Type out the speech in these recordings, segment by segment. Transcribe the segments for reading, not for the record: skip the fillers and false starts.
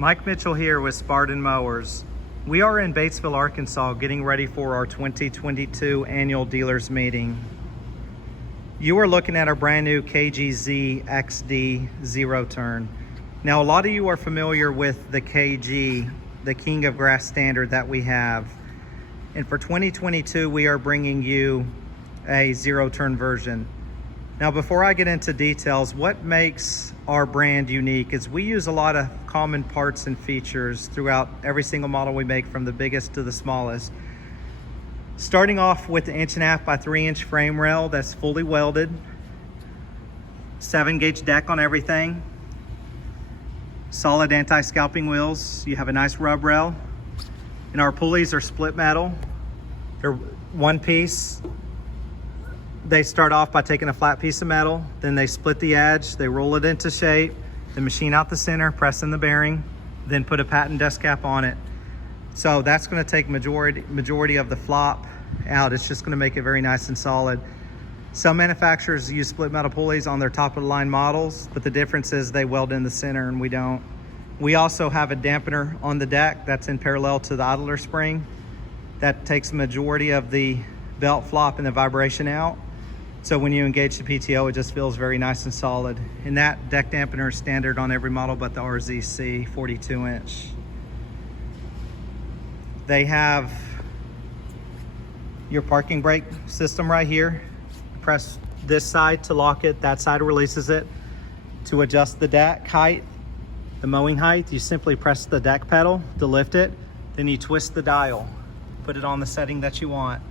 Mike Mitchell here with Spartan Mowers. We are in Batesville, Arkansas, getting ready for our 2022 annual dealers meeting. You are looking at our brand new KGZ-XD zero turn. Now, a lot of you are familiar with the KG, the King of Grass standard that we have. And for 2022, we are bringing you a zero turn version. Now, before I get into details, what makes our brand unique is we use a lot of common parts and features throughout every single model we make, from the biggest to the smallest. Starting off with the 1.5 by 3 inch frame rail that's fully welded, 7-gauge deck on everything, solid anti-scalping wheels. You have a nice rub rail, and our pulleys are split metal. They're one piece. They start off by taking a flat piece of metal, then they split the edge, they roll it into shape, then machine out the center, press in the bearing, then put a patent dust cap on it. So that's going to take majority of the flop out. It's just going to make it very nice and solid. Some manufacturers use split metal pulleys on their top of the line models, but the difference is they weld in the center and we don't. We also have a dampener on the deck that's in parallel to the idler spring. That takes the majority of the belt flop and the vibration out. So when you engage the PTO, it just feels very nice and solid. And that deck dampener is standard on every model but the RZC 42 inch. They have your parking brake system right here. Press this side to lock it, that side releases it. To adjust the deck height, the mowing height, you simply press the deck pedal to lift it, then you twist the dial, put it on the setting that you want.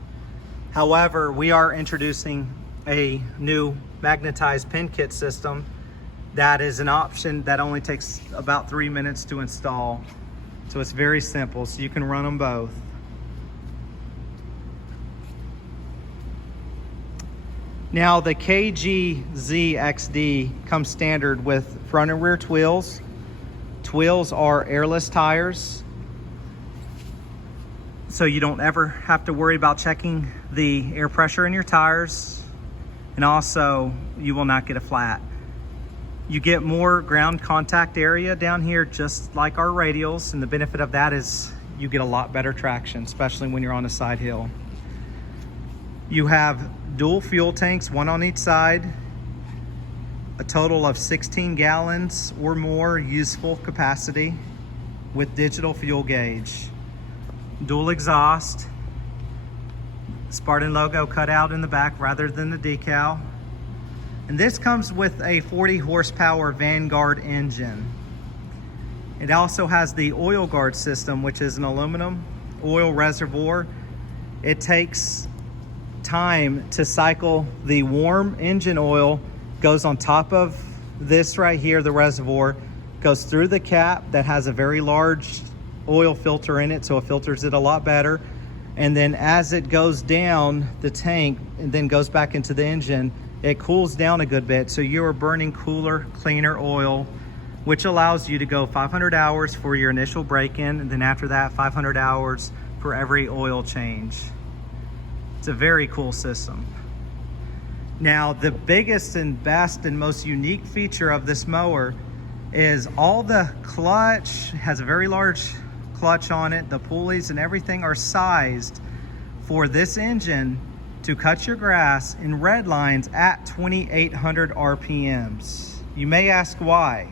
However, we are introducing a new magnetized pin kit system that is an option that only takes about 3 minutes to install. So it's very simple, so you can run them both. Now, the KGZ-XD comes standard with front and rear twills. Twills are airless tires, so you don't ever have to worry about checking the air pressure in your tires. And also, you will not get a flat. You get more ground contact area down here, just like our radials, and the benefit of that is you get a lot better traction, especially when you're on a side hill. You have dual fuel tanks, one on each side, a total of 16 gallons or more useful capacity with digital fuel gauge. Dual exhaust, Spartan logo cut out in the back rather than the decal. And this comes with a 40 horsepower Vanguard engine. It also has the oil guard system, which is an aluminum oil reservoir. It takes time to cycle the warm engine oil, goes on top of this right here, the reservoir, goes through the cap that has a very large oil filter in it, so it filters it a lot better. And then as it goes down the tank and then goes back into the engine, it cools down a good bit. So you are burning cooler, cleaner oil, which allows you to go 500 hours for your initial break-in. And then after that, 500 hours for every oil change. It's a very cool system. Now, the biggest and best and most unique feature of this mower is all the clutch has a very large clutch on it. The pulleys and everything are sized for this engine to cut your grass in red lines at 2,800 RPMs. You may ask why.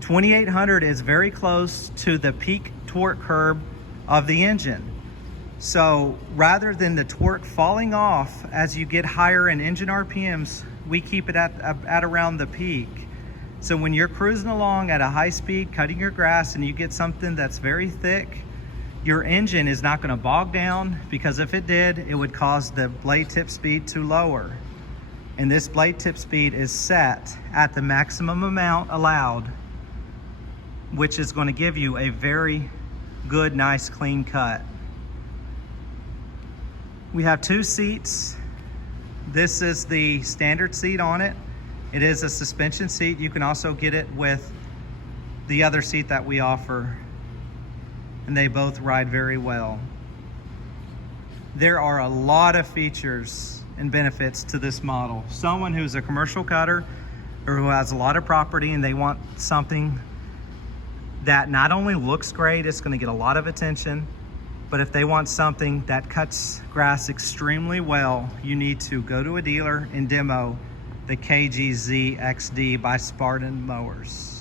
2,800 is very close to the peak torque curve of the engine. So rather than the torque falling off as you get higher in engine RPMs, we keep it at around the peak. So when you're cruising along at a high speed, cutting your grass, and you get something that's very thick, your engine is not going to bog down, because if it did, it would cause the blade tip speed to lower. And this blade tip speed is set at the maximum amount allowed, which is going to give you a very good, nice, clean cut. We have 2 seats. This is the standard seat on it. It is a suspension seat. You can also get it with the other seat that we offer, and they both ride very well. There are a lot of features and benefits to this model. Someone who's a commercial cutter or who has a lot of property and they want something that not only looks great, it's gonna get a lot of attention, but if they want something that cuts grass extremely well, you need to go to a dealer and demo the KGZ-XD by Spartan Mowers.